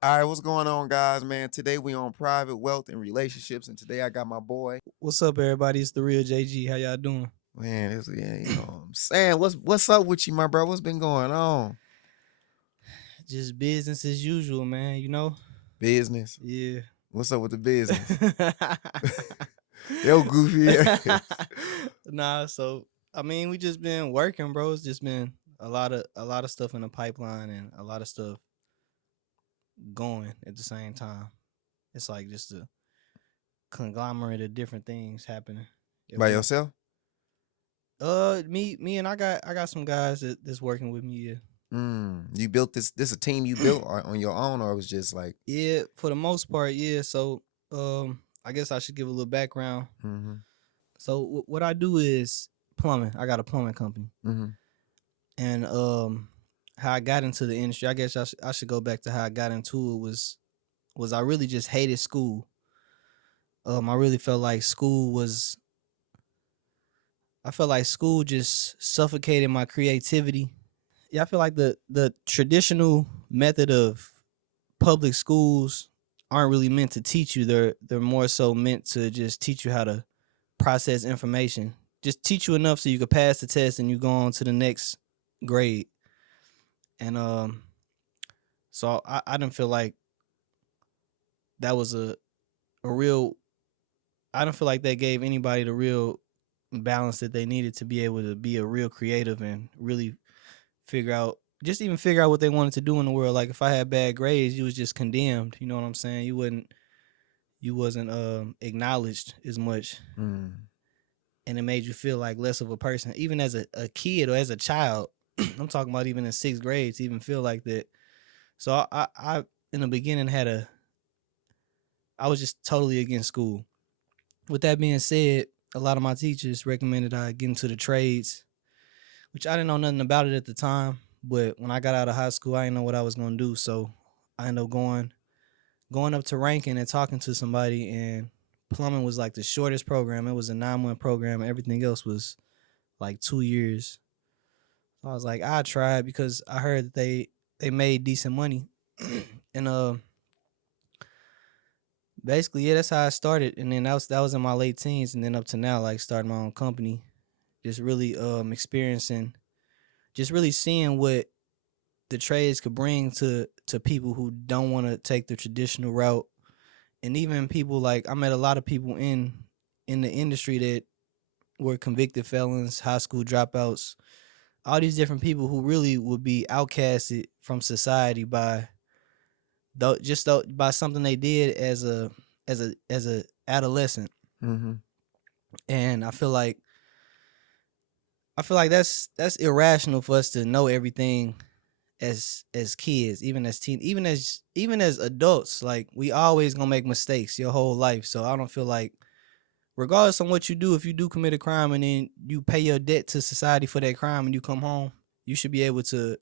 All right, what's going on, guys, man? Today we on private wealth and relationships, and today I got my boy. What's up, everybody? It's the real JG. How y'all doing? Man, yeah, what I'm saying, what's up with you, my bro? What's been going on? Just business as usual, man. Business. Yeah. What's up with the business? Yo, goofy ass. Nah, so I mean, we just been working, bro. It's just been a lot of stuff in the pipeline and a lot of stuff going at the same time. It's like just a conglomerate of different things happening at By once. yourself? Me, and I got some guys that's working with me. Yeah. You built this a team you built on your own, or it was just like, Yeah, for the most part, yeah. So, I guess I should give a little background. mm-hmm, So what I do is plumbing. I got a plumbing company, mm-hmm, and how I got into the industry. I guess I should go back to how I got into it. Was I really just hated school. I really felt like school was. I felt like school just suffocated my creativity. Yeah, I feel like the traditional method of public schools aren't really meant to teach you. They're more so meant to just teach you how to process information. Just teach you enough so you could pass the test and you go on to the next grade. And so I didn't feel like that was a real. I don't feel like that gave anybody the real balance that they needed to be able to be a real creative and really figure out just even figure out what they wanted to do in the world. Like if I had bad grades, you was just condemned. You know what I'm saying? You wasn't acknowledged as much, mm, and it made you feel like less of a person, even as a kid or as a child. I'm talking about even in sixth grade to even feel like that. So I in the beginning I was just totally against school. With that being said, a lot of my teachers recommended I get into the trades, which I didn't know nothing about it at the time. But when I got out of high school, I didn't know what I was gonna do. So I ended up going up to Rankin and talking to somebody, and plumbing was like the shortest program. It was a 9-month program. Everything else was like 2 years. So I was like, I tried because I heard that they made decent money, and basically yeah, that's how I started. And then that was in my late teens, and then up to now, like starting my own company, just really experiencing, just really seeing what the trades could bring to people who don't want to take the traditional route, and even people like I met a lot of people in the industry that were convicted felons, high school dropouts, all these different people who really would be outcasted from society by by something they did as a adolescent. mm-hmm. And I feel like that's irrational for us to know everything as kids, even as teen, even as adults. Like we always gonna make mistakes your whole life. So I don't feel like, regardless of what you do, if you do commit a crime and then you pay your debt to society for that crime and you come home, you should be able to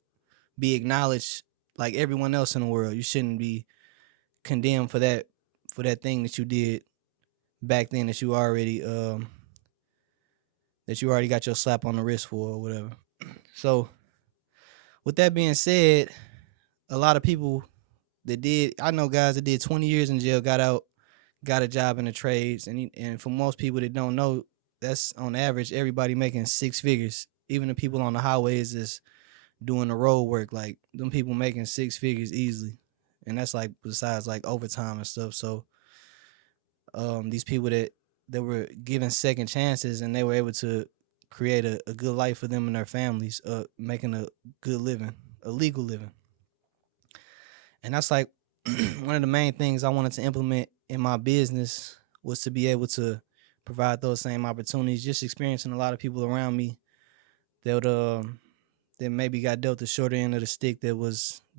be acknowledged like everyone else in the world. You shouldn't be condemned for that thing that you did back then that you already got your slap on the wrist for or whatever. So with that being said, a lot of people I know guys that did 20 years in jail, got out, got a job in the trades, and for most people that don't know, that's on average everybody making six figures. Even the people on the highways is doing the road work, like them people making six figures easily, and that's like besides like overtime and stuff. So these people that were given second chances and they were able to create a good life for them and their families, making a good living, a legal living. And that's like one of the main things I wanted to implement in my business, was to be able to provide those same opportunities. Just experiencing a lot of people around me that maybe got dealt the shorter end of the stick, that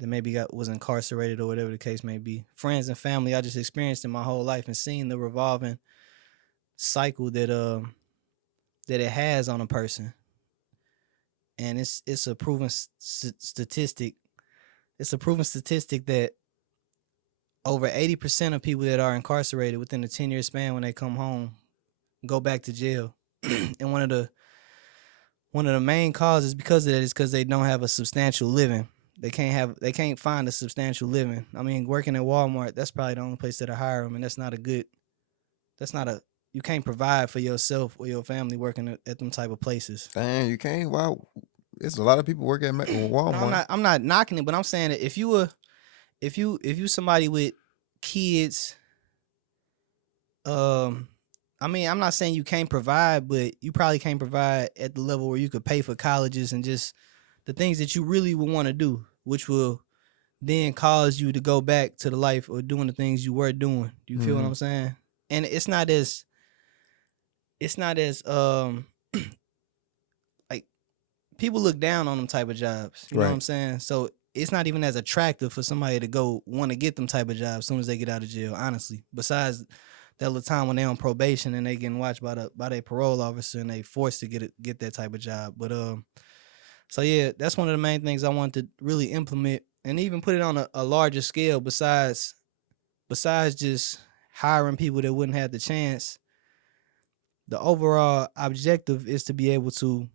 maybe was incarcerated or whatever the case may be. Friends and family I just experienced in my whole life, and seeing the revolving cycle that it has on a person. And it's a proven statistic. It's a proven statistic that over 80% of people that are incarcerated within a 10-year span, when they come home, go back to jail. And one of the main causes because of that is because they don't have a substantial living. they can't find a substantial living. I mean, working at Walmart, that's probably the only place that'll hire them, and that's not a you can't provide for yourself or your family working at them type of places. Dang, you can't. Wow, it's a lot of people work at No, Walmart. I'm not knocking it, but I'm saying that if you somebody with kids, um I mean, I'm not saying you can't provide, but you probably can't provide at the level where you could pay for colleges and just the things that you really would want to do, which will then cause you to go back to the life or doing the things you were doing. Do you feel what Mhm. I'm saying? And it's not as like people look down on them type of jobs. You know what Right. I'm saying? So it's not even as attractive for somebody to go want to get them type of jobs as soon as they get out of jail, honestly. Besides that little time when they're on probation and they getting watched by their parole officer and they forced to get that type of job. But so yeah, that's one of the main things I want to really implement and even put it on a larger scale besides just hiring people that wouldn't have the chance. The overall objective is to be able to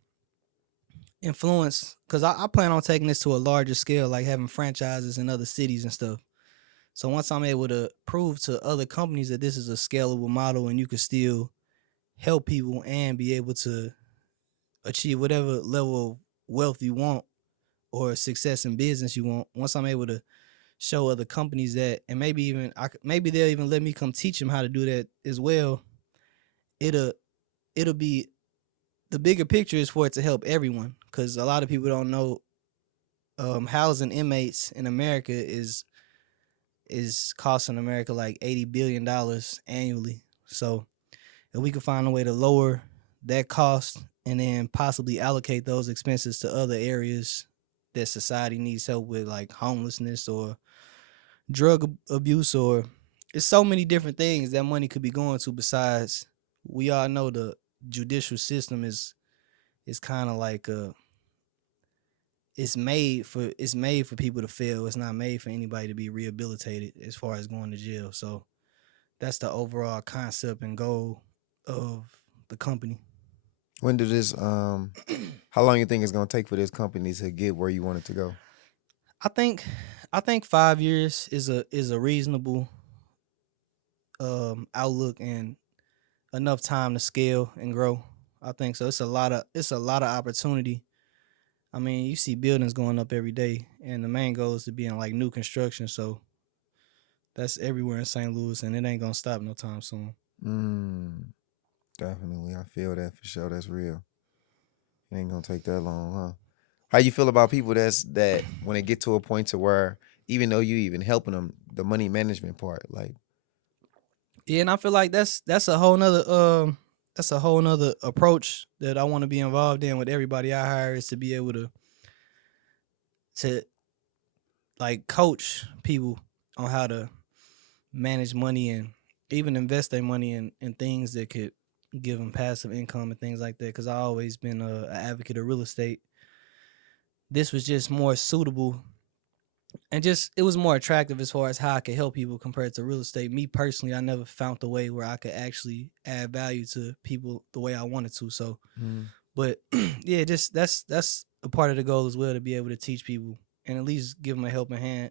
influence because I plan on taking this to a larger scale, like having franchises in other cities and stuff. So once I'm able to prove to other companies that this is a scalable model and you can still help people and be able to achieve whatever level of wealth you want or success in business you want, once I'm able to show other companies that, and maybe they'll even let me come teach them how to do that as well. It'll it'll be the bigger picture is for it to help everyone because a lot of people don't know housing inmates in America is costing America like $80 billion annually. So if we could find a way to lower that cost and then possibly allocate those expenses to other areas that society needs help with, like homelessness or drug abuse, or it's so many different things that money could be going to. Besides, we all know the judicial system is kind of like it's made for people to fail. It's not made for anybody to be rehabilitated as far as going to jail. So that's the overall concept and goal of the company. When did this? How long you think it's gonna take for this company to get where you want it to go? I think I think 5 years is a reasonable outlook and enough time to scale and grow. I think so. It's a lot of opportunity. I mean, you see buildings going up every day, and the main goal is to be in like new construction. So that's everywhere in St. Louis, and it ain't gonna stop no time soon. Mm, definitely, I feel that for sure. That's real. It ain't gonna take that long, huh? How you feel about people that when they get to a point to where even though you even helping them, the money management part, like, Yeah, and I feel like that's a whole nother approach that I want to be involved in with everybody I hire is to be able to like coach people on how to manage money and even invest their money in things that could give them passive income and things like that. Because I always been an advocate of real estate. This was just more suitable and just it was more attractive as far as how I could help people compared to real estate. Me personally, I never found the way where I could actually add value to people the way I wanted to. So, mm, but yeah, just that's a part of the goal as well to be able to teach people and at least give them a helping hand.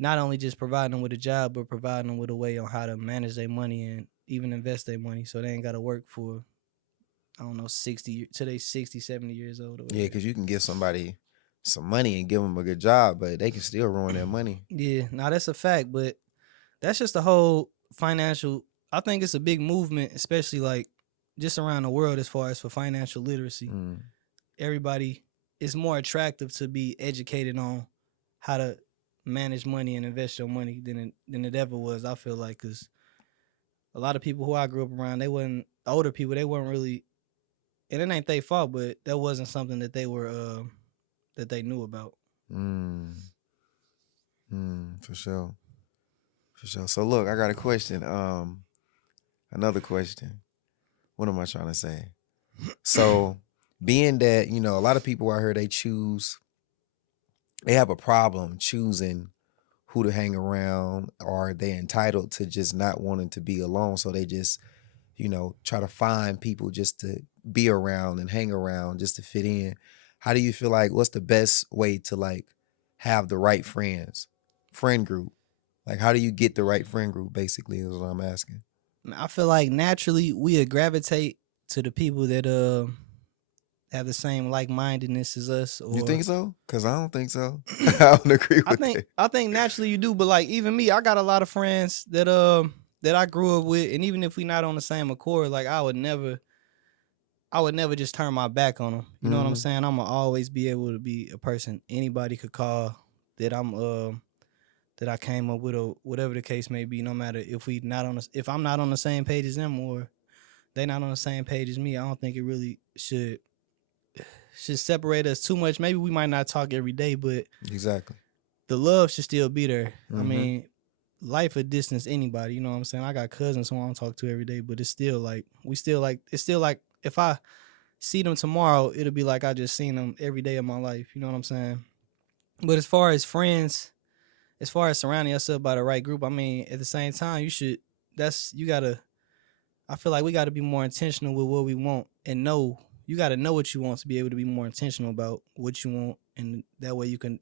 Not only just providing them with a job, but providing them with a way on how to manage their money and even invest their money so they ain't got to work for, I don't know, 60, 70 years old or yeah, whatever. because you can give somebody some money and give them a good job, but they can still ruin their money. Yeah, now that's a fact, but that's just the whole financial. I think it's a big movement, especially like just around the world as far as for financial literacy. Mm, Everybody is more attractive to be educated on how to manage money and invest your money than it ever was. I feel like because a lot of people who I grew up around, they wasn't older people. They weren't really, and it ain't their fault, but that wasn't something that they were that they knew about. mm, for sure, for sure. So look, I got a question. Another question. What am I trying to say? So, being that a lot of people out here they have a problem choosing who to hang around, or they entitled to just not wanting to be alone, so they just try to find people just to be around and hang around just to fit in. How do you feel like what's the best way to like have the right friend group? Like, how do you get the right friend group? Basically, is what I'm asking. I feel like naturally we would gravitate to the people that have the same like mindedness as us, You or think so? Because I don't think so. I don't agree I with think that. I think naturally you do, but like even me, I got a lot of friends that I grew up with, and even if we not on the same accord, like I would never just turn my back on them. You know what I'm Mm-hmm. saying? I'm gonna always be able to be a person anybody could call that that I came up with, or whatever the case may be. No matter if I'm not on the same page as them, or they not on the same page as me, I don't think it really should separate us too much. Maybe we might not talk every day, but Exactly. the love should still be there. I Mm-hmm. mean, life would distance anybody. You know what I'm saying? I got cousins who I don't talk to every day, but it's still like it's still like if I see them tomorrow, it'll be like I just seen them every day of my life. You know what I'm saying? But as far as friends, as far as surrounding yourself by the right group, I mean, at the same time, you gotta. I feel like we gotta be more intentional with what we want and know. You gotta know what you want to be able to be more intentional about what you want, and that way you can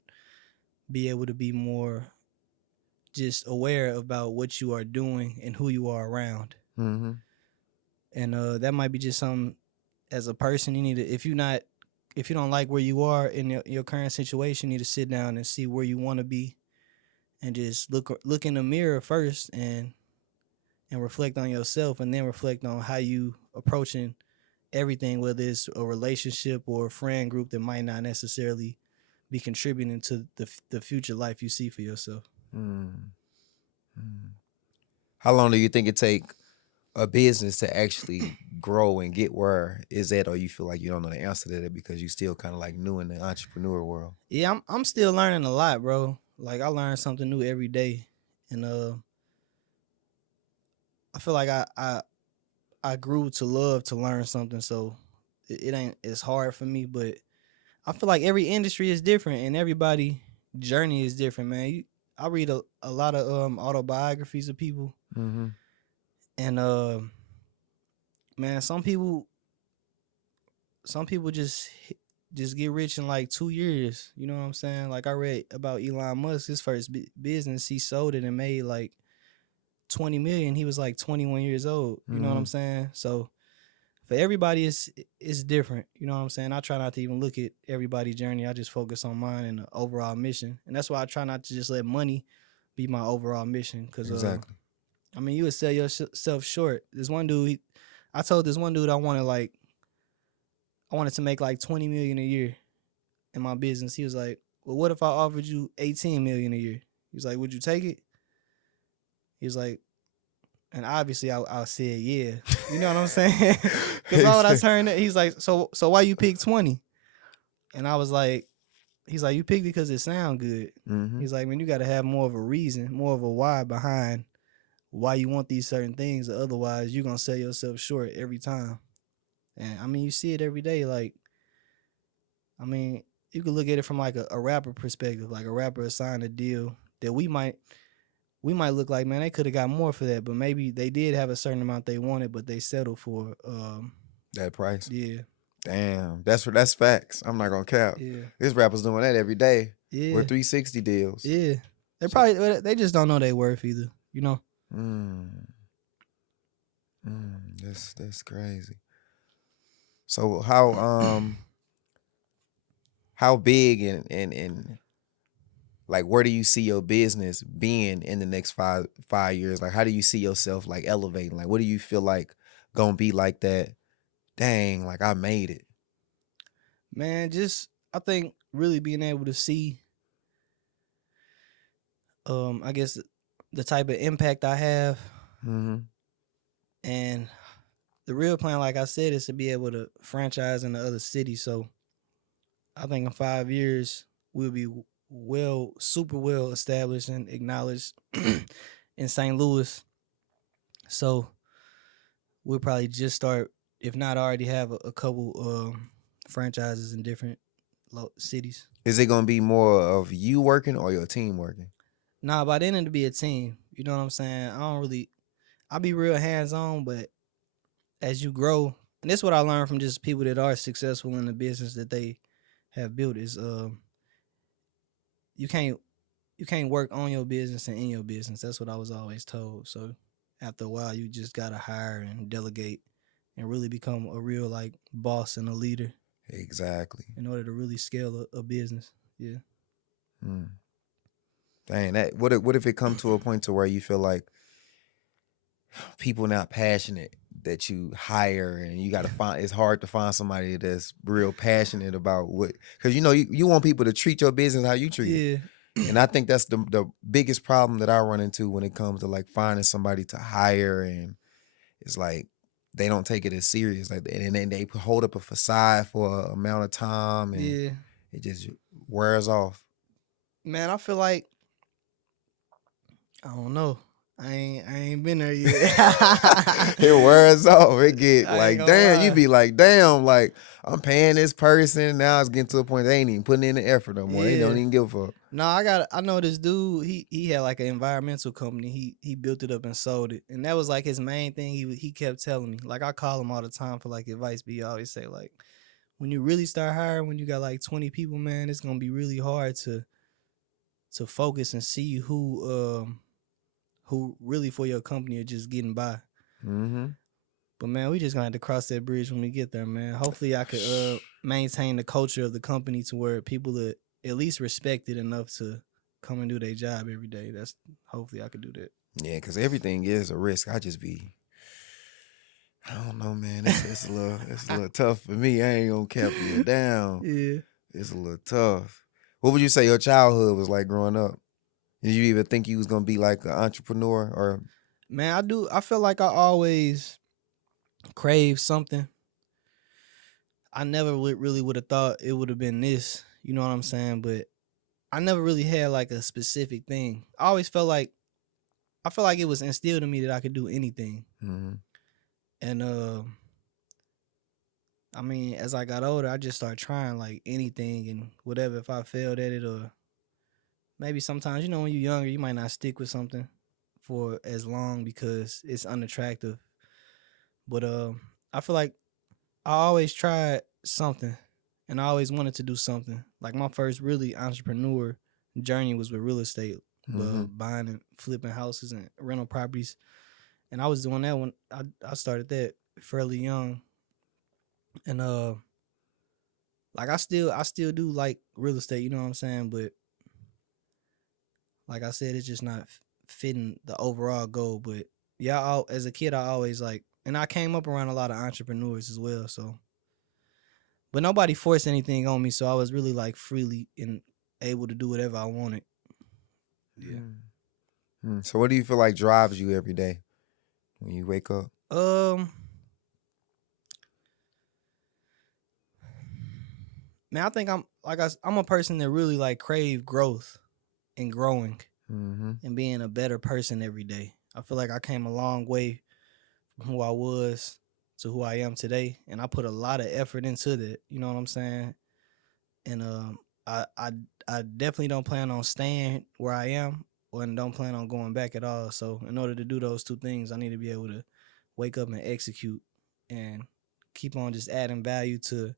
be able to be more just aware about what you are doing and who you are around. Mm-hmm. And that might be just something as a person you need to, if you don't like where you are in your current situation, you need to sit down and see where you want to be, and just look in the mirror first, and reflect on yourself, and then reflect on how you approaching everything, whether it's a relationship or a friend group that might not necessarily be contributing to the future life you see for yourself. Mm-hmm. How long do you think it take a business to actually grow and get where is at, or you feel like you don't know the answer to that because you still kind of like new in the entrepreneur world? Yeah, I'm still learning a lot, bro. Like I learn something new every day, and I feel like I grew to love to learn something, so it ain't it's hard for me. But I feel like every industry is different, and everybody journey is different, man. I read a lot of autobiographies of people, Mm-hmm. and man, some people just get rich in like 2 years. You know what I'm saying? Like I read about Elon Musk, his first business, he sold it and made like 20 million. He was like 21 years old. You know what Mm-hmm. I'm saying? So for everybody, it's different. You know what I'm saying? I try not to even look at everybody's journey. I just focus on mine and the overall mission, and that's why I try not to just let money be my overall mission. Because Exactly. I mean, you would sell yourself short. This one dude, I told this one dude I wanted to make like 20 million a year in my business. He was like, "Well, what if I offered you 18 million a year?" He was like, "Would you take it?" He was like, and obviously I said yeah. You know what I'm saying? Because why would I turn it? He's like, so why you pick 20? And I was like, he's like, you picked it because it sound good. Mm-hmm. He's like, man, you got to have more of a reason, more of a why behind why you want these certain things. Otherwise, you're gonna sell yourself short every time. And I mean, you see it every day. Like, I mean, you could look at it from like a rapper perspective. Like a rapper signed a deal that we might look like, man, they could have got more for that, but maybe they did have a certain amount they wanted, but they settled for That price. yeah. Damn, that's facts. I'm not gonna cap. Yeah. This rapper's doing that every day Yeah. with 360 deals. Yeah. They just don't know their worth either, you know? That's crazy. So how big and like where do you see your business being in the next 5 years? Like how do you see yourself like elevating? Like what do you feel like gonna be like that? Dang, like I made it. Man, just I think really being able to see I guess the type of impact I have, Mm-hmm. and the real plan, like I said, is to be able to franchise in the other cities. So I think in 5 years we'll be super well established and acknowledged in St. Louis. So we'll probably just start, if not already have a couple franchises in different cities. Is it gonna be more of you working or your team working? Nah, by then it'll be a team. You know what I'm saying? I'll be real hands on, but as you grow, and this is what I learned from just people that are successful in the business that they have built, is you can't work on your business and in your business. That's what I was always told. So after a while, you just gotta hire and delegate and really become a real like boss and a leader Exactly. in order to really scale a business. Yeah. Mm. Dang, that what if it come to a point to where you feel like people not passionate that you hire and you got to find it's hard to find somebody that's real passionate about what because you want people to treat your business how you treat it. Yeah. And I think that's the biggest problem that I run into when it comes to like finding somebody to hire, and it's like they don't take it as serious, like, and then they hold up a facade for an amount of time, and Yeah. it just wears off. Man, I feel like I don't know. I ain't been there yet. It wears off. It get I ain't like, gonna damn, you lie. be like, damn, like I'm paying this person. Now it's getting to a point they ain't even putting in the effort no more. They don't Yeah. even give a fuck. No, I know this dude. He had like an environmental company. He built it up and sold it, and that was like his main thing. He kept telling me, like I call him all the time for like advice. But he always say like, when you really start hiring, when you got like 20 people, man, it's gonna be really hard to focus and see who really for your company are just getting by. Mm-hmm. But man, we just gonna have to cross that bridge when we get there, man. Hopefully, I could maintain the culture of the company to where people are at least respected enough to come and do their job every day. That's hopefully I could do that. Yeah, because everything is a risk. I don't know, man. It's a little tough for me. I ain't gonna cap you down. Yeah, It's a little tough. What would you say your childhood was like growing up? Did you even think you was gonna be like an entrepreneur or? man, I do. I feel like I always crave something. I never really would have thought it would have been this. You know what I'm saying? But I never really had like a specific thing. I always felt like I felt like it was instilled in me that I could do anything. Mm-hmm. And I mean, as I got older, I just started trying like anything and whatever. If I failed at it, or maybe sometimes, when you're younger, you might not stick with something for as long because it's unattractive. But I feel like I always tried something, and I always wanted to do something. Like my first really entrepreneur journey was with real estate, Mm-hmm. buying and flipping houses and rental properties. And I was doing that when I started that fairly young. And like I still do like real estate, you know what I'm saying? But like I said, it's just not fitting the overall goal. But yeah, as a kid, I always like, and I came up around a lot of entrepreneurs as well. So, but nobody forced anything on me, so I was really like freely and able to do whatever I wanted. Yeah. Mm-hmm. So what do you feel like drives you every day when you wake up? Man, I think I'm a person that really like crave growth and growing Mm-hmm. and being a better person every day. I feel like I came a long way from who I was to who I am today, and I put a lot of effort into that. You know what I'm saying? And I definitely don't plan on staying where I am, or don't plan on going back at all. So in order to do those two things, I need to be able to wake up and execute and keep on just adding value to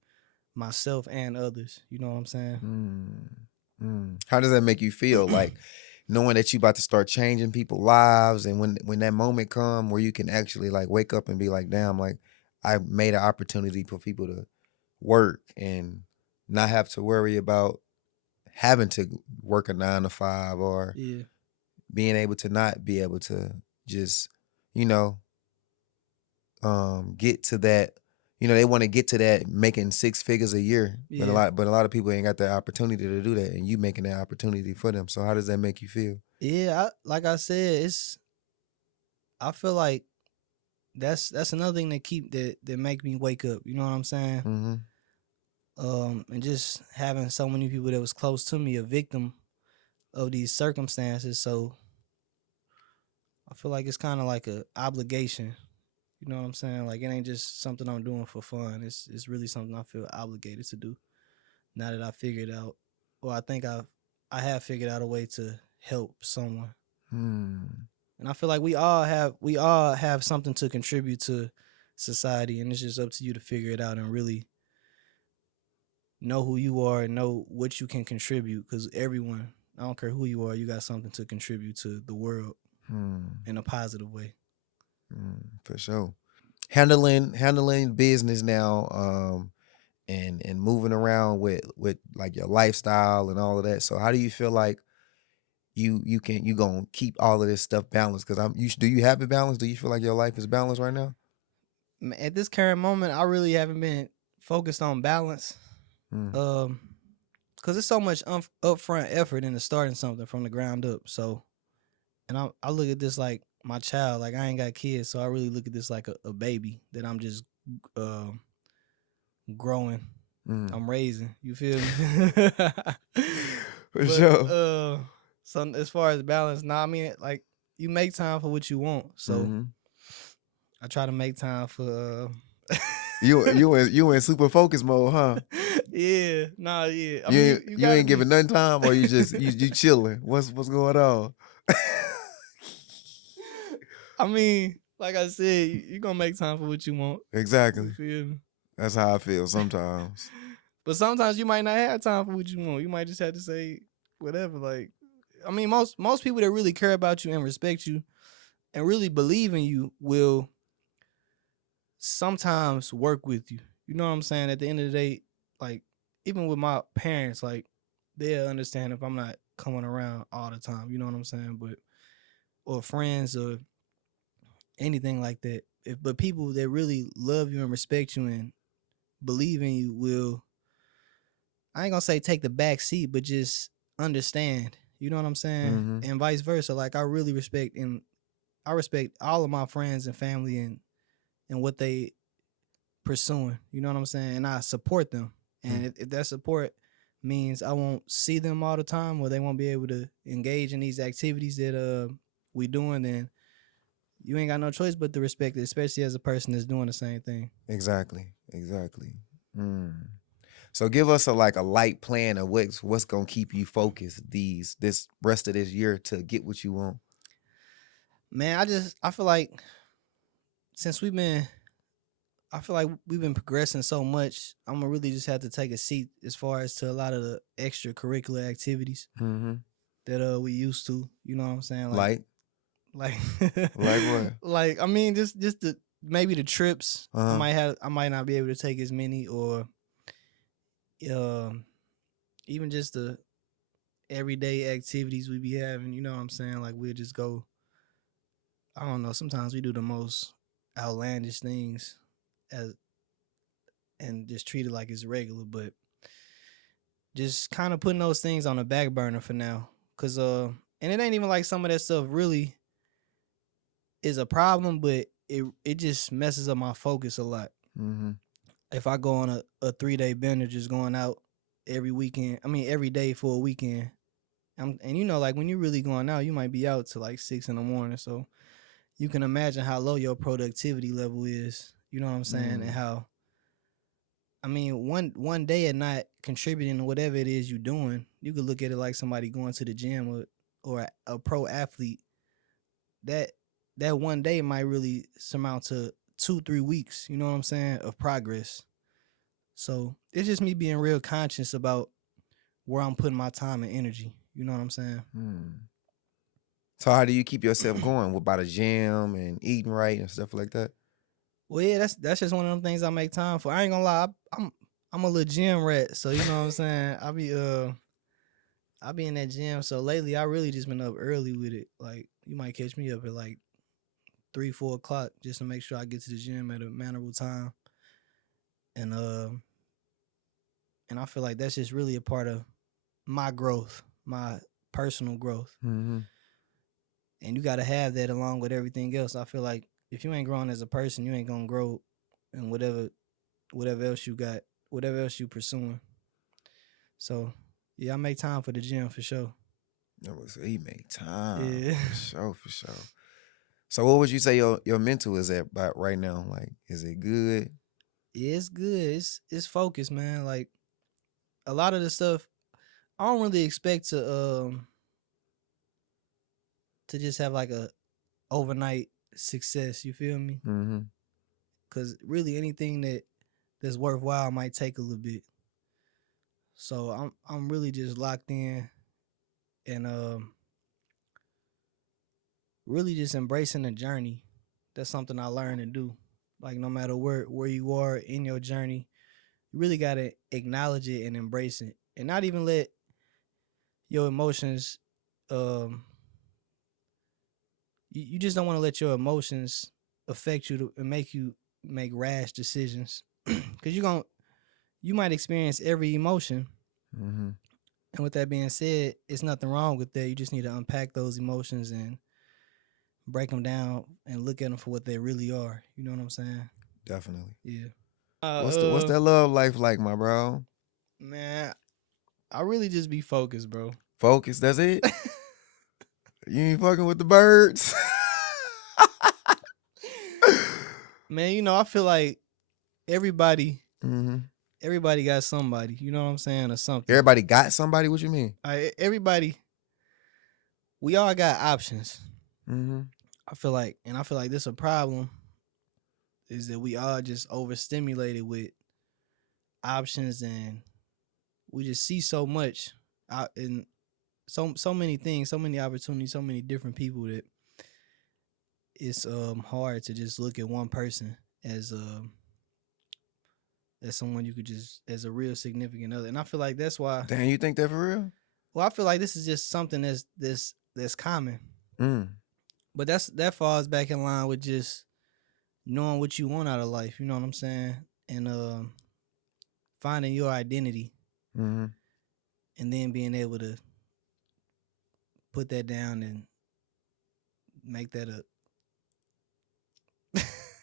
myself and others. You know what I'm saying? How does that make you feel? Like knowing that you about to start changing people's lives, and when that moment come where you can actually like wake up and be like, damn, like I made an opportunity for people to work and not have to worry about having to work a 9 to 5 or Yeah. being able to not be able to just, you know, get to that. They want to get to that making 6 figures a year, but a Yeah. lot of people ain't got the opportunity to do that, and you making that opportunity for them. So how does that make you feel? Yeah, like I said, I feel like that's another thing that make me wake up. You know what I'm saying? Mm-hmm. And just having so many people that was close to me a victim of these circumstances. So I feel like it's kind of like a obligation. You know what I'm saying? Like it ain't just something I'm doing for fun. It's really something I feel obligated to do. Now that I figured out, or I think I have figured out a way to help someone. And I feel like we all have something to contribute to society, and it's just up to you to figure it out and really know who you are and know what you can contribute. Because everyone, I don't care who you are, you got something to contribute to the world in a positive way. For sure. Handling business now, and moving around with like your lifestyle and all of that. So how do you feel like you gonna keep all of this stuff balanced? Because do you have it balanced? Do you feel like your life is balanced right now? At this current moment, I really haven't been focused on balance. Because it's so much upfront effort into starting something from the ground up. So, and I look at this like my child. Like I ain't got kids, so I really look at this like a baby that I'm just growing. I'm raising. You feel me? For sure. So as far as balance, I mean, like you make time for what you want. So I try to make time for. You in super focus mode, huh? Yeah, yeah. I mean, you ain't be giving nothing time, or you just you chilling. What's going on? I mean, like I said, you gonna make time for what you want. Exactly. You feel me? That's how I feel sometimes. But sometimes you might not have time for what you want. You might just have to say whatever. Like, I mean, most people that really care about you and respect you and really believe in you will sometimes work with you. You know what I'm saying? At the end of the day, like even with my parents, like they'll understand if I'm not coming around all the time. You know what I'm saying? But or friends or anything like that. But people that really love you and respect you and believe in you will, I ain't gonna say take the back seat, but just understand. You know what I'm saying? And vice versa. Like I really respect all of my friends and family and what they pursuing. You know what I'm saying? And I support them. And if that support means I won't see them all the time or they won't be able to engage in these activities that we doing, then you ain't got no choice but to respect it, especially as a person that's doing the same thing. Exactly. So give us a light plan of what's gonna keep you focused this rest of this year to get what you want. Man, I feel like I feel like we've been progressing so much. I'm gonna really just have to take a seat as far as to a lot of the extracurricular activities that we used to. You know what I'm saying? Like what? Like I mean, just the maybe the trips. I might not be able to take as many, or even just the everyday activities we be having. You know what I'm saying? Like we'll just go. I don't know. Sometimes we do the most outlandish things and just treat it like it's regular, but just kind of putting those things on the back burner for now. Cause and it ain't even like some of that stuff really is a problem, but it just messes up my focus a lot. If I go on a 3-day bender, just going out every day for a weekend, and you know, like when you're really going out, you might be out till like 6 a.m. So you can imagine how low your productivity level is. You know what I'm saying? And how, I mean, one day of not contributing to whatever it is you're doing, you could look at it like somebody going to the gym or a pro athlete. That one day might really surmount to 2-3 weeks, you know what I'm saying, of progress. So it's just me being real conscious about where I'm putting my time and energy. You know what I'm saying? So how do you keep yourself going? By the gym and eating right and stuff like that? Well, yeah, that's just one of them things I make time for. I ain't gonna lie, I'm a little gym rat, so you know what I'm saying. I be in that gym. So lately, I really just been up early with it. Like you might catch me up at like 3-4 o'clock just to make sure I get to the gym at a manageable time. And I feel like that's just really a part of my growth, my personal growth. And you got to have that along with everything else. I feel like if you ain't growing as a person, you ain't gonna grow in whatever else you got, whatever else you pursuing. So yeah, I make time for the gym for sure. He make time. Yeah. For sure. So what would you say your mental is at about right now? Like, is it good? Yeah, it's good. It's focused, man. Like a lot of the stuff I don't really expect to just have like a overnight success. You feel me? Because really anything that's worthwhile might take a little bit. So I'm really just locked in and really just embracing the journey. That's something I learned to do. Like no matter where you are in your journey, you really gotta acknowledge it and embrace it, and not even let your emotions. You just don't want to let your emotions affect and make you make rash decisions, because you might experience every emotion. Mm-hmm. And with that being said, it's nothing wrong with that. You just need to unpack those emotions and break them down and look at them for what they really are. You know what I'm saying? Definitely. Yeah. What's that love life like, my bro? Man, I really just be focused, bro. Focus. That's it. You ain't fucking with the birds. Man, I feel like everybody Mm-hmm. everybody got somebody, you know what I'm saying, or something. Everybody got somebody. What you mean? Everybody, we all got options. Mm-hmm. I feel like this a problem, is that we all just overstimulated with options, and we just see so much out in so many things, so many opportunities, so many different people, that it's hard to just look at one person as someone you could just, as a real significant other. And I feel like that's why. Damn, you think that for real? Well, I feel like this is just something that's common. Mm. But that falls back in line with just knowing what you want out of life. You know what I'm saying? And finding your identity, Mm-hmm. and then being able to put that down and make that a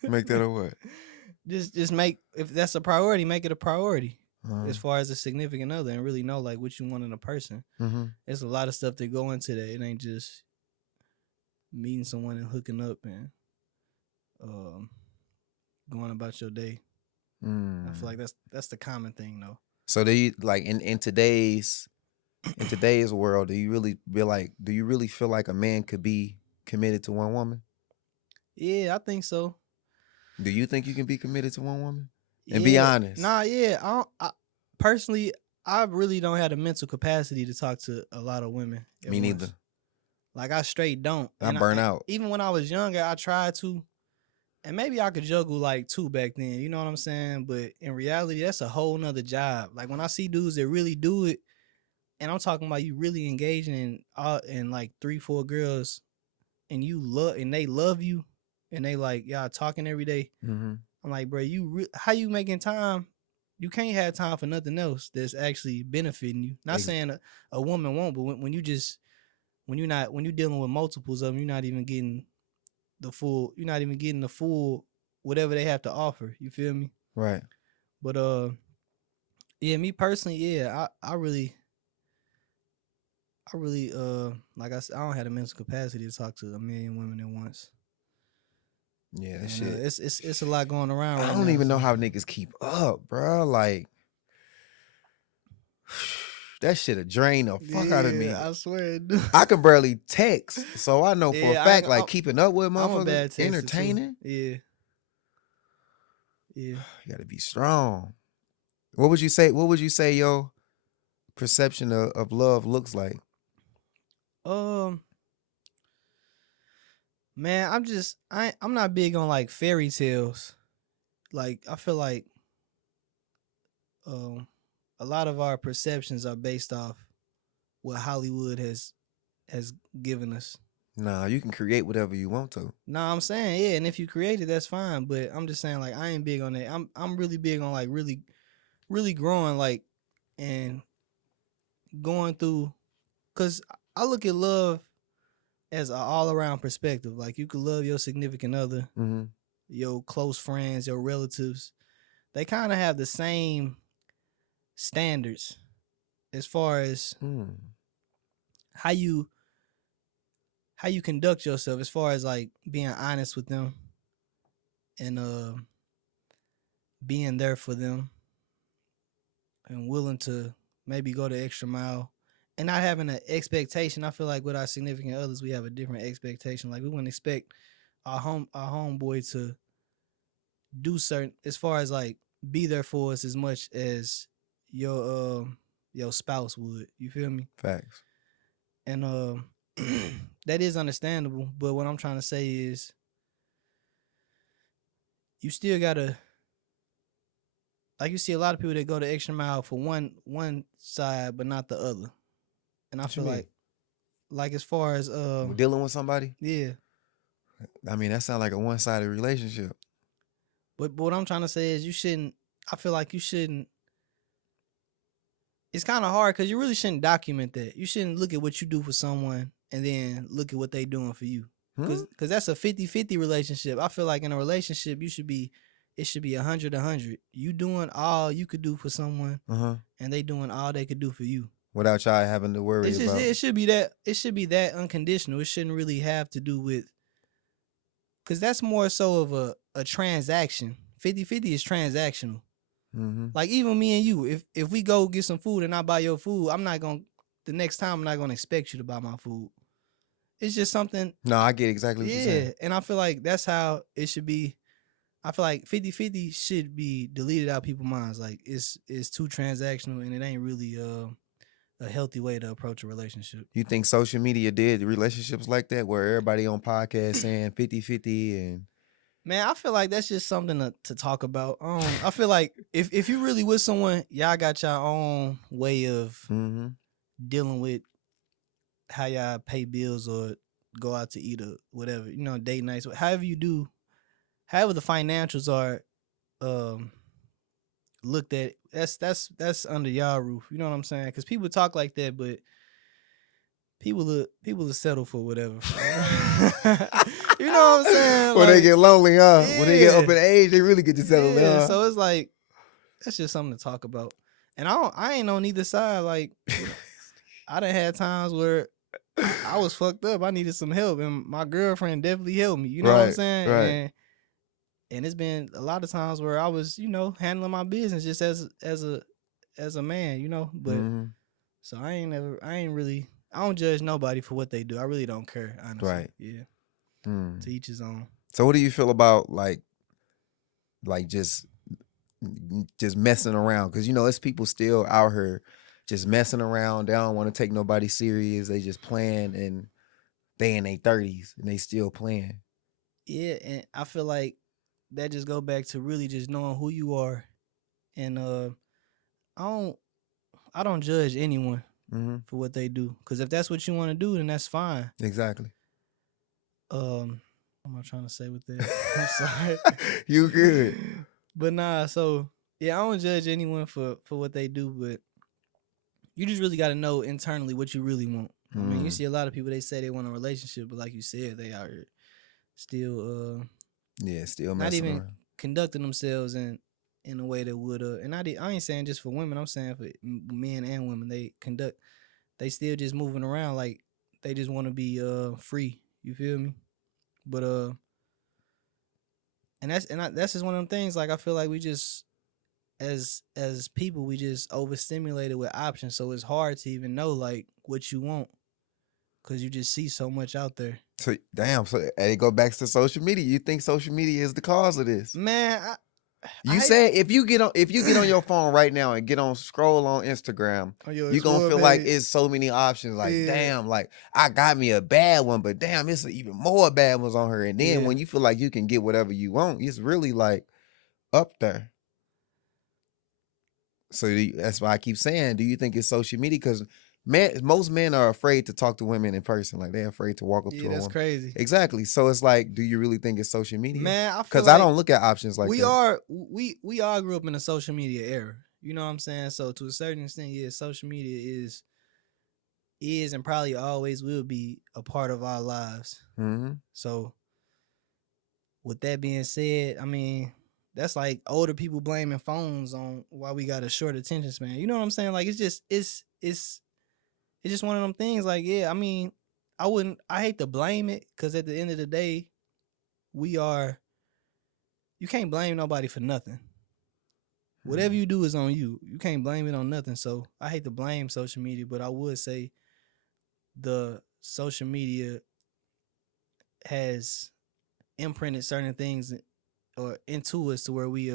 Make that a what? Just make, if that's a priority, make it a priority. Uh-huh. As far as a significant other, and really know like what you want in a person. Mm-hmm. There's a lot of stuff that go into that. It ain't just meeting someone and hooking up and going about your day. I feel like that's the common thing though. So do you, like, in today's world, do you really feel like a man could be committed to one woman? Yeah, I think so. Do you think you can be committed to one woman? And be honest. Nah, yeah. Personally, I really don't have the mental capacity to talk to a lot of women. Me neither. Like I straight don't. I burn out. Even when I was younger, I tried to. And maybe I could juggle like two back then, you know what I'm saying? But in reality, that's a whole nother job. Like when I see dudes that really do it, and I'm talking about you really engaging in like 3-4 girls, and they love you, and they like y'all talking every day. Mm-hmm. I'm like, bro, how you making time? You can't have time for nothing else that's actually benefiting you. Not saying a woman won't, but when you dealing with multiples of them, you're not even getting the full whatever they have to offer. You feel me? Right. But yeah, me personally, yeah, I really like I said, I don't have the mental capacity to talk to a million women at once. Yeah, and, shit. It's a lot going around right now. I don't even know how niggas keep up, bro. Like that shit'll drain the fuck out of me. I swear it do. I can barely text, so I know for a fact, like keeping up with motherfuckers, entertaining. Yeah. You gotta be strong. What would you say your perception of love looks like? Man, I'm not big on like fairy tales. Like I feel like a lot of our perceptions are based off what Hollywood has given us. Nah, you can create whatever you want to. Nah, I'm saying, yeah, and if you create it, that's fine. But I'm just saying, like, I ain't big on that. I'm really big on like really, really growing, like, and going through, cause I look at love as an all around perspective. Like you could love your significant other, Mm-hmm. your close friends, your relatives. They kind of have the same standards as far as how you conduct yourself, as far as like being honest with them and being there for them and willing to maybe go the extra mile and not having an expectation. I feel like with our significant others, we have a different expectation. Like we wouldn't expect our homeboy to do certain, as far as like be there for us as much as your spouse would. You feel me? Facts. And that is understandable. But what I'm trying to say is you still gotta, like, you see a lot of people that go the extra mile for one side but not the other. And I What you feel mean? like as far as Dealing with somebody? yeah. I mean, that sounds like a one-sided relationship. But what I'm trying to say is you shouldn't, I feel like you shouldn't, it's kind of hard because you really shouldn't document that. You shouldn't look at what you do for someone and then look at what they doing for you. Hmm? Because that's a 50-50 relationship. I feel like in a relationship, it should be 100-100. You doing all you could do for someone Uh-huh. and they doing all they could do for you. Without y'all having to worry It's just, about. it should be that unconditional. It shouldn't really have to do with, because that's more so of a transaction. 50-50 is transactional. Mm-hmm. Like even me and you, if we go get some food and I buy your food, the next time I'm not gonna expect you to buy my food. It's just something, No, I get exactly what you're saying. and I feel like that's how it should be. I feel like 50-50 should be deleted out of people's minds. Like it's too transactional and it ain't really a healthy way to approach a relationship. You think social media did relationships like that where everybody on podcasts saying 50-50 and Man, I feel like that's just something to talk about. I feel like if you really with someone, y'all got your own way of mm-hmm. dealing with how y'all pay bills or go out to eat or whatever, date nights, however you do, however the financials are looked at. That's under y'all roof. You know what I'm saying? Because people talk like that, but people will settle for whatever. You know what I'm saying? When they get lonely, huh? Yeah. When they get up in age, they really get to settle Yeah, down. so it's like that's just something to talk about. And I ain't on either side. Like I done had times where I was fucked up. I needed some help, and my girlfriend definitely helped me. You know what I'm saying? Right. And it's been a lot of times where I was, handling my business just as a man, But mm-hmm. so I don't judge nobody for what they do. I really don't care, honestly. Right. Yeah. Mm. To each his own. So what do you feel about like just messing around? Because it's people still out here just messing around. They don't want to take nobody serious. They just playing and they in their 30s and they still playing. Yeah, and I feel like that just go back to really just knowing who you are. And I don't judge anyone mm-hmm. for what they do. Because if that's what you want to do, then that's fine. Exactly. What am I trying to say with that? I'm sorry. You good. But nah, so yeah, I don't judge anyone for what they do, but you just really got to know internally what you really want. I mean, you see a lot of people, they say they want a relationship, but like you said, they out here still still not messing even around. conducting themselves in a way that would and I ain't saying just for women, I'm saying for men and women, they still just moving around like they just want to be free. You feel me? But and that's just one of them things. Like I feel like we just as people, we just overstimulated with options, so it's hard to even know like what you want because you just see so much out there. So so it go back to social media. You think social media is the cause of this? Man, you said if you get on your phone right now and scroll on Instagram, you're gonna feel like it's so many options. Like damn, like I got me a bad one, but damn, it's even more bad ones on her. And then when you feel like you can get whatever you want, it's really like up there. So that's why I keep saying, do you think it's social media? Because most men are afraid to talk to women in person. Like they're afraid to walk up to a woman. That's crazy. Exactly. So it's like, do you really think it's social media? Man, because I don't look at options like that. We all grew up in a social media era. You know what I'm saying? So to a certain extent, yeah, social media is and probably always will be a part of our lives. Mm-hmm. So with that being said, I mean, that's like older people blaming phones on why we got a short attention span. You know what I'm saying? Like it's just one of them things. Like, yeah, I mean, I hate to blame it because at the end of the day, you can't blame nobody for nothing. Whatever you do is on you. You can't blame it on nothing. So I hate to blame social media, but I would say the social media has imprinted certain things or into us to where we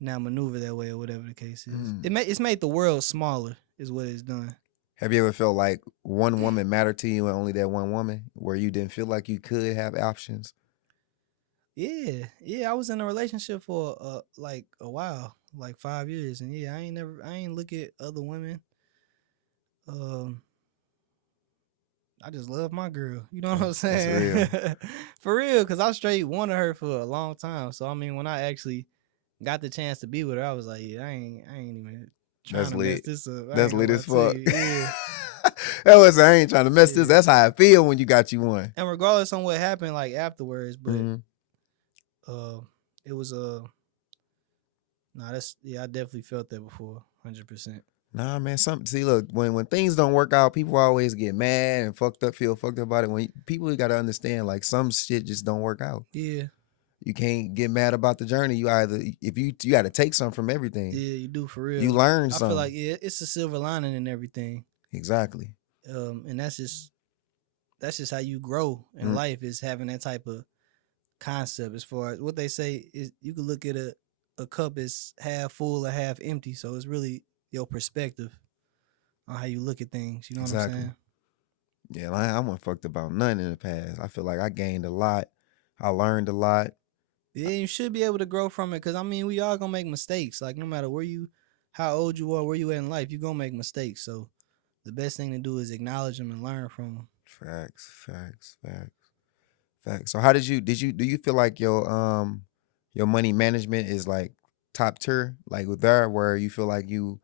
now maneuver that way or whatever the case is. It's made the world smaller is what it's done. Have you ever felt like one woman mattered to you and only that one woman, where you didn't feel like you could have options? Yeah. I was in a relationship for like a while, like 5 years, and yeah, I ain't look at other women. Um, I just love my girl. You know what I'm That's saying? real. For real, cause I straight wanted her for a long time. So I mean, when I actually got the chance to be with her, I was like, yeah, I ain't even trying That's to mess lit. this up. I That's ain't gonna lit lie as to fuck. you. Yeah, That was I ain't trying to mess this. yeah. That's how I feel when you got you one. And regardless on what happened, like afterwards, but Hmm. uh, it was nah, that's yeah, I definitely felt that before, 100%. Nah, man. See, look, when things don't work out, people always get mad and feel fucked up about it. People got to understand, like some shit just don't work out. Yeah, You can't get mad about the journey. You either if you got to take something from everything. yeah, you do for You real. learn I feel like something. yeah, it's a silver lining in everything. Exactly. And that's just how you grow in Mm, life, is having that type of concept. As far as what they say is, you can look at a cup as half full or half empty. So it's really your perspective on how you look at things. You know what I'm exactly. saying? Yeah, I wasn't fucked about nothing in the past. I feel like I gained a lot. I learned a lot. Yeah, you should be able to grow from it, because I mean, we all gonna make mistakes. Like no matter how old you are, where you at in life, you gonna make mistakes. So the best thing to do is acknowledge them and learn from them. Facts. So how do you feel like your money management is like top tier, like with there, where you feel like you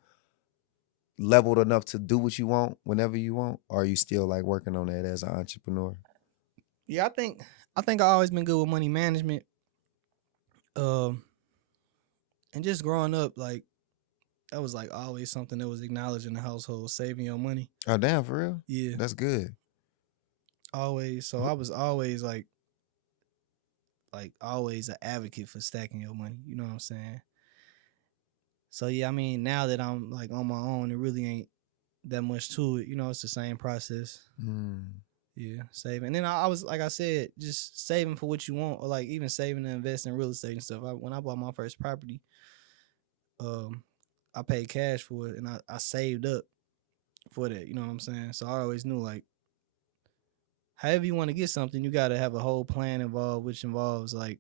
leveled enough to do what you want whenever you want, or are you still like working on that as an entrepreneur? Yeah, I think I always been good with money management. Um, and just growing up, like that was like always something that was acknowledged in the household, saving your money. Oh damn, for real? Yeah, That's good. always. So I was always like always an advocate for stacking your money. You know what I'm saying? So yeah, I mean, now that I'm like on my own, it really ain't that much to it. You know, it's the same process. Mm, Yeah, saving. And then I was like I said, just saving for what you want, or like even saving to invest in real estate and stuff. When I bought my first property, um, I paid cash for it, and I saved up for that. You know what I'm saying? So I always knew, like, however you want to get something, you got to have a whole plan involved, which involves like,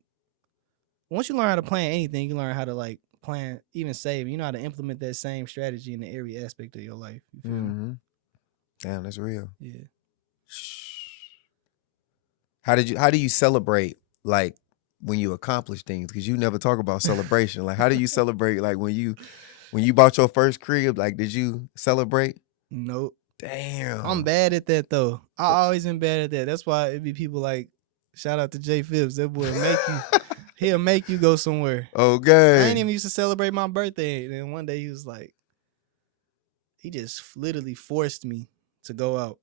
once you learn how to plan anything, you learn how to like plan, even save. You know how to implement that same strategy in every aspect of your life. You feel me? mm-hmm. Damn, that's real. Yeah. How do you celebrate like when you accomplish things? Because you never talk about celebration. Like how do you celebrate like when you bought your first crib? Like did you celebrate? Nope. I'm Damn. bad at that though. I always been bad at that. That's why it be people like, shout out to Jay Phipps. That boy he'll make you go somewhere. I ain't Okay. even used to celebrate my birthday. And then one day he was like, he just literally forced me to go out,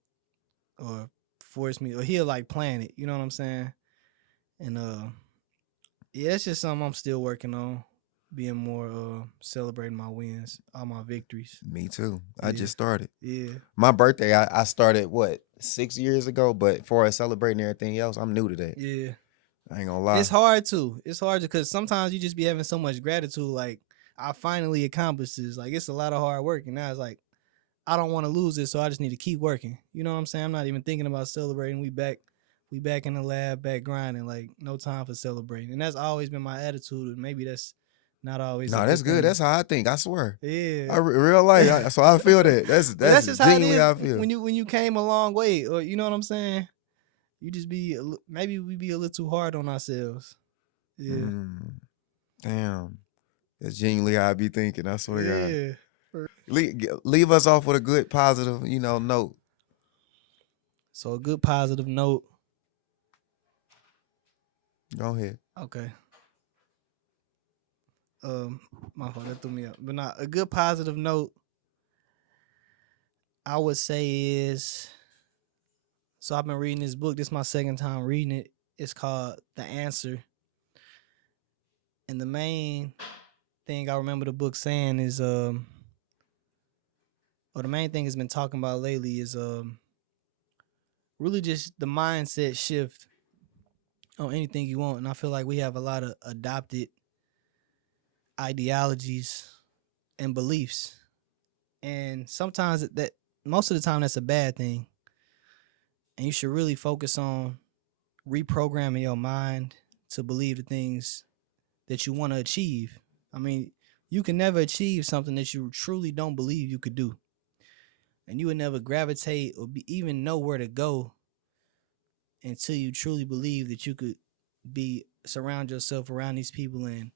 or forced me, or he'll like plan it. You know what I'm saying? And yeah, it's just something I'm still working on. Being more celebrating my wins, all my victories. Me too. I Yeah. just started. Yeah. My birthday, I started what 6 years ago, but for us celebrating everything else, I'm new to that. Yeah. I ain't gonna lie. It's hard to. It's hard because sometimes you just be having so much gratitude. Like, I finally accomplished this. Like, it's a lot of hard work. And now it's like, I don't want to lose it, so I just need to keep working. You know what I'm saying? I'm not even thinking about celebrating. We back in the lab, back grinding. Like, no time for celebrating. And that's always been my attitude. And maybe that's not always a No, that's good good. thing. That's how I think. I swear. Yeah. Real life. So I feel that. But that's That's just how it genuinely is how I feel. when you came a long way, or you know what I'm saying? You just be maybe we be a little too hard on ourselves. Yeah. Mm, damn. That's genuinely how I be thinking. I swear to God. Yeah. Leave us off with a good positive, note. So a good positive note. Go ahead. Okay. My fault, that threw me up. But not a good positive note, I would say is, so I've been reading this book. This is my second time reading it. It's called The Answer. And the main thing I remember the book saying is or the main thing it's been talking about lately is really just the mindset shift on anything you want. And I feel like we have a lot of adopted ideologies and beliefs. And sometimes most of the time that's a bad thing. And you should really focus on reprogramming your mind to believe the things that you want to achieve. I mean, you can never achieve something that you truly don't believe you could do. And you would never gravitate or even know where to go until you truly believe that you could surround yourself around these people and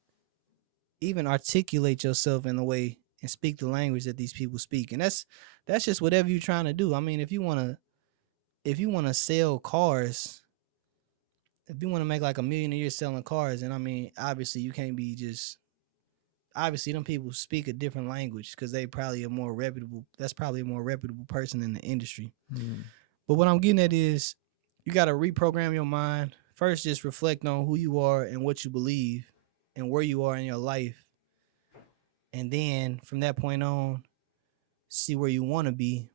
even articulate yourself in a way and speak the language that these people speak. And that's just whatever you're trying to do. I mean, if you want to sell cars, if you want to make like $1 million a year selling cars, and I mean, obviously you can't be just obviously them people speak a different language because they probably a more reputable. That's probably a more reputable person in the industry. Mm. But what I'm getting at is you got to reprogram your mind. First, just reflect on who you are and what you believe and where you are in your life. And then from that point on, see where you want to be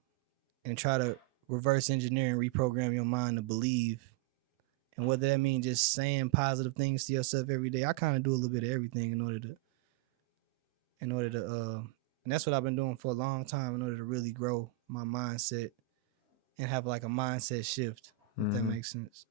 and try to reverse engineer and reprogram your mind to believe. And whether that means just saying positive things to yourself every day, I kind of do a little bit of everything in order to, and that's what I've been doing for a long time in order to really grow my mindset and have like a mindset shift, if that makes sense.